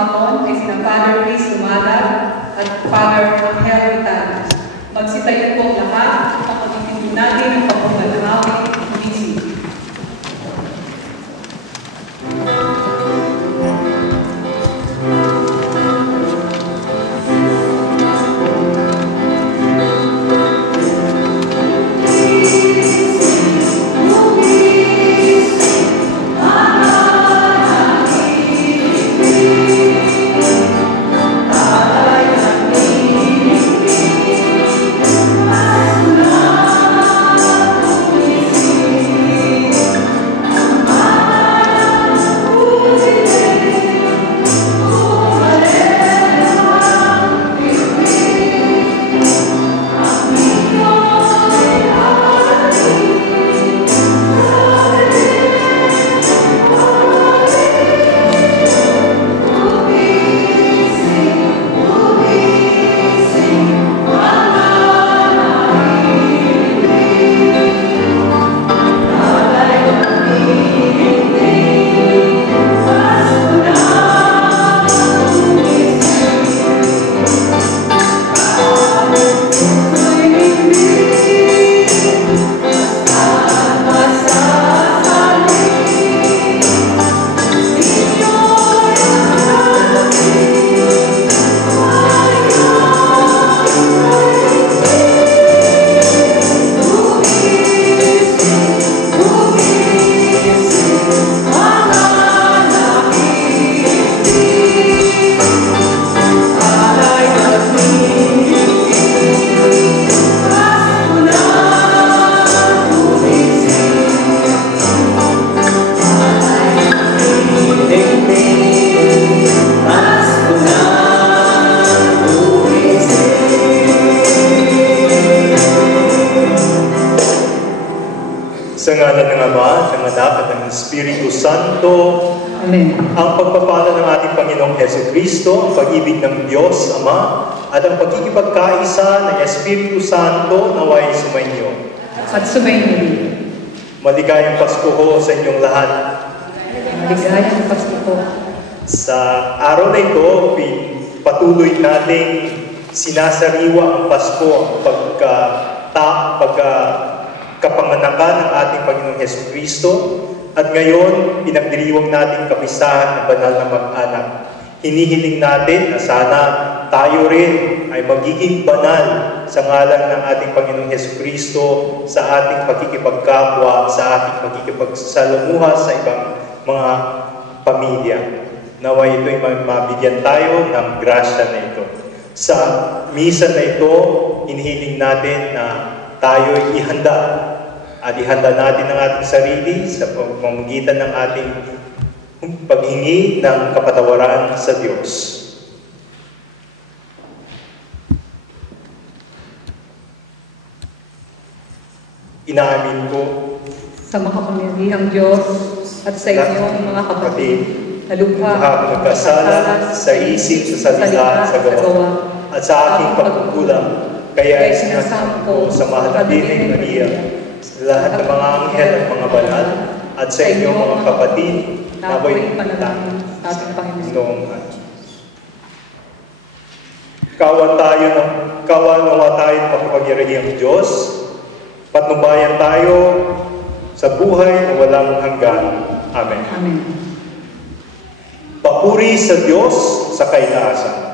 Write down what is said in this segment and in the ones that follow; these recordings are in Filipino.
hapon ay sina Father Chris Lumada at Father Angel Vitales. Magsitayo po lahat at pag-ibigin natin ang pagbumalangawin ng busy. Sa ngalan ng Ama, ng Anak at ng Espiritu Santo. Amen. Ang pagpapala ng ating Panginoong Heso Kristo, ang pag-ibig ng Diyos Ama, at ang pagkikipagkaisa ng Espiritu Santo naway sumainyo. At sumainyo din. Maligayang Pasko ho sa inyong lahat. Maligayang Pasko po. Sa araw na ito, patuloy nating sinasariwa ang Pasko, ang kapanganakan ng ating Panginoong Heso Kristo, at ngayon, pinagdiriwang natin kapistahan ng banal na mag-anak. Hinihiling natin na sana tayo rin ay magiging banal sa ngalan ng ating Panginoong Heso Kristo sa ating pakikipagkapwa, sa ating pakikipagsalamuha sa ibang mga pamilya. Naway ito'y mabigyan tayo ng grasya na ito. Sa misa na ito, hinihiling natin na tayo'y ihanda at ihanda natin ang ating sarili sa pamamagitan ng ating paghingi ng kapatawaran sa Diyos. Inaamin ko sa makapangyarihang Diyos at sa inyong mga kapatid na lubha nagkasala sa isip, sa salita, sa gawa, at sa aking pagkukulang. Kaya sinasama ko sa mahal na Birheng Maria, sa lahat ng mga anghel at mga banal, at sa inyong mga kapatid, na ako'y panalangin sa ating Panginoon. Kawan nawa tayo ng makapangyarihang Diyos, patnubayan tayo sa buhay na walang hanggan. Amen. Amen. Papuri sa Diyos sa kaitaasan.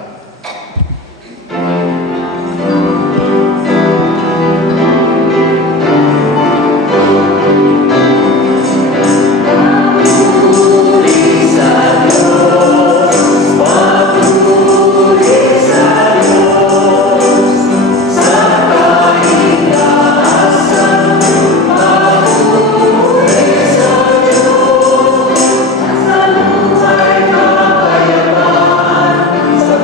Sa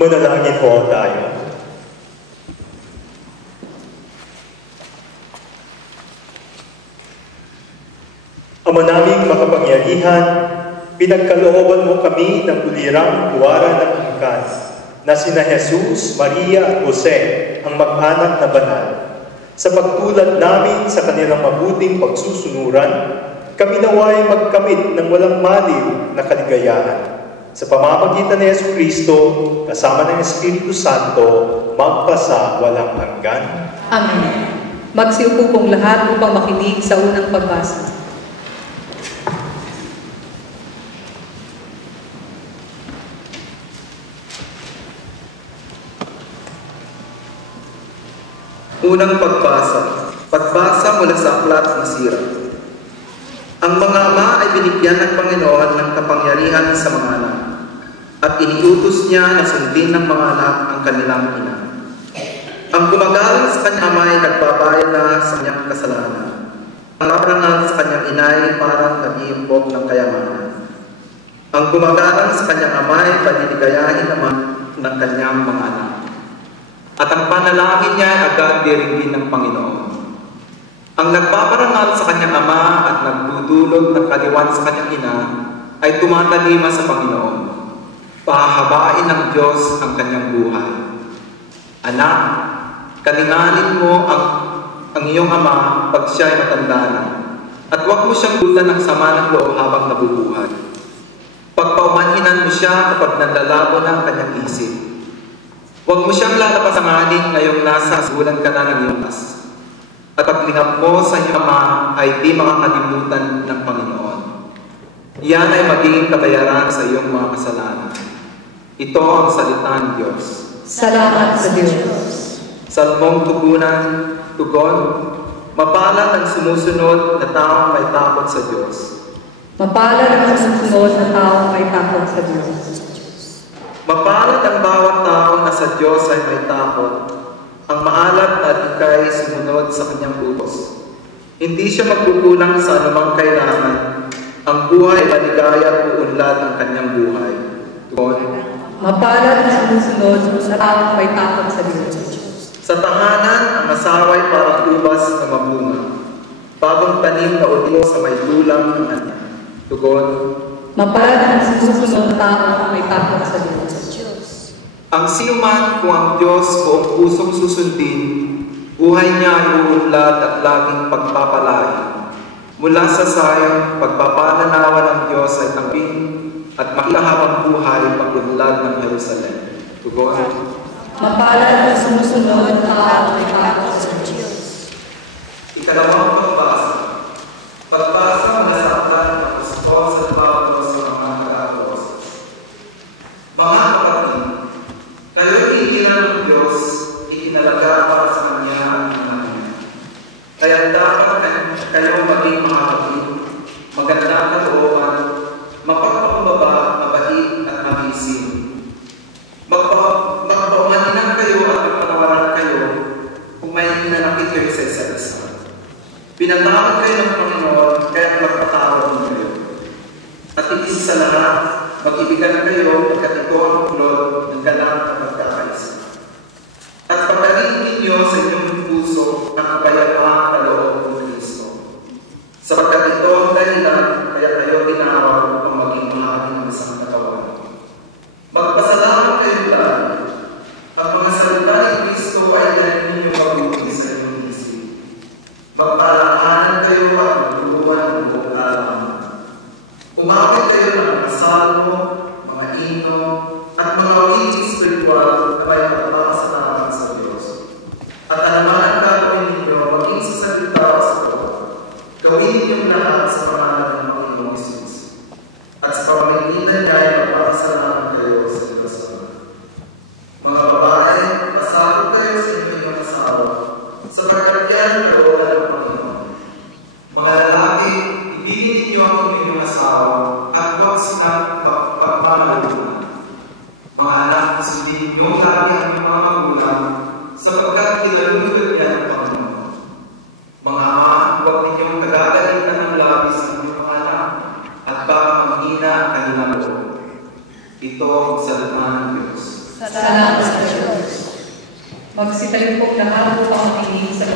Manalangin po tayo. Ama naming makapangyarihan, pinagkalooban mo kami ng ulirang buwaran ng angkan na sina Jesus, Maria at Jose ang mag-anak na banal. Sa pagtulad namin sa kanilang mabuting pagsusunuran, kami naway magkamit ng walang maliw na kaligayahan. Sa pamamagitan ni Yesu Kristo, kasama ng Espiritu Santo, magpasa walang hanggan. Amen. Magsiupo pong lahat upang makinig sa unang pagbasa. Unang pagbasa. Pagbasa mula sa aklat ng Sira. Ang mga ama ay binigyan ng Panginoon ng kapangyarihan sa mga anak, at iniutos niya na sundin ng mga anak ang kanilang ina. Ang gumagaling sa kanyang ama ay nagbabayad na sa kanyang kasalanan. Ang naparangal sa kanyang ina ay parang nag-iimpok ng kayamanan. Ang gumagaling sa kanyang ama ay paliligayahin naman ng kanyang mga anak. At ang panalangin niya ay agad diringgin ng Panginoon. Ang nagpaparangal sa kanyang ama at nagdudulog ng kaliwan sa kanyang ina ay tumatalima sa Panginoon. Pahahabain ng Diyos ang kanyang buhay. Anak, kalinganin mo ang iyong ama pag siya ay matanda na, at huwag mo siyang butan ng sama ng loob habang nabubuhay. Pagpaumanhinan mo siya kapag nanlalabo na ang kanyang isip. Huwag mo siyang lalapasanganin ngayong nasa sulan ka na ng iyong as. At paglingap mo sa iyong ama ay di makakalimutan ng Panginoon. Iyan ay magiging kabayaran sa iyong mga kasalanan. Ito ang salita ng Diyos. Salamat sa Diyos. Salmong tugon, mapalad ang sumusunod na taong may takot sa Diyos. Mapalad ang sumusunod na taong may takot sa Diyos. Mapalad ang bawat tao na sa Diyos ay may takot. Ang maalat at ikay sumunod sa kanyang utos. Hindi siya magkukulang sa anumang kailangan. Ang buhay ay maligaya at uunlad ang kanyang buhay. Tugon. Mapalad ang sumusunod na taong may takot sa Diyos. Sa tahanan, ang masaway parang ubas na mabunga. Bagong tanim na ulo sa may dulang ng kanya. Tugon. Mapalad ang sumusunod na taong may takot sa Diyos. Ang sinuman kung ang Diyos buong pusong susundin, buhay niya ay uunlad at laging pagpapalain. Mula sa sayang, pagpapananawa ng Diyos ay tamping at makihabang buhay pag-unlad ng Jerusalem. Tugon. Mapalad ang sumusunod na taong may takot sa Diyos. Ikalawang pagbasa. Pagbasa mula sa aklat ng Apostol San Pablo sa mga Galatas. Mga kapatid, kayo'y iilan ng Diyos, itinalaga para sa Kanya ang anak niya. Kaya dapat kayong maging mga kapatid, magandang kalooban, mapagpakumbaba, mabait at mabisin. kayo sa isa't isa. Pinatawad kayo ng Panginoon, kaya magpatawad mo kayo. At itin sa lahat, mag-ibigan kayo pagkat ito ang kulot ng ganap at pagkakaisa. At pagkaling ninyo sa inyong puso ang kapayapaan na loob ng Kristo. Sapagkat ito ang dahilan, kaya kayo tinawag upang maging mahagi ng isang katawan. Magpasalamat kayo tayo. Ang mga salita ni Kristo ay dahil ninyo mabuti sa inyong isip. Magpalaanan kayo at magtulungan ng buong alam. Umawit kayo ng mga salmo, mga himno, at mga wiling spiritual na may pagpapasalamat sa Diyos. At alaman ang gagawin ninyo maging sa salita o sa gawa. Gawin ninyong lahat sa pangalan ng Panginoong Hesus. At sa pamamagitan niya ay magpapasalamat kayo sa Diyos. Mga babae, pasakot kayo sa inyong asawa, sapagkat yan kalooban ng Panginoon. Mga lalaki, ibigin ninyo ang inyong asawa at huwag silang pagmamalunan. Mga anak, sundin ninyo lagi ang inyong mga magulang, sapagkat kinalulugod yan ang Panginoon. Mga ama, huwag ninyong kagagalitan ng labis ang inyong mga anak, at baka manghina ang kanilang loob. Ito ang salita ng Diyos. Salamat sa Diyos. Magsitayo po lahat upang makinig sa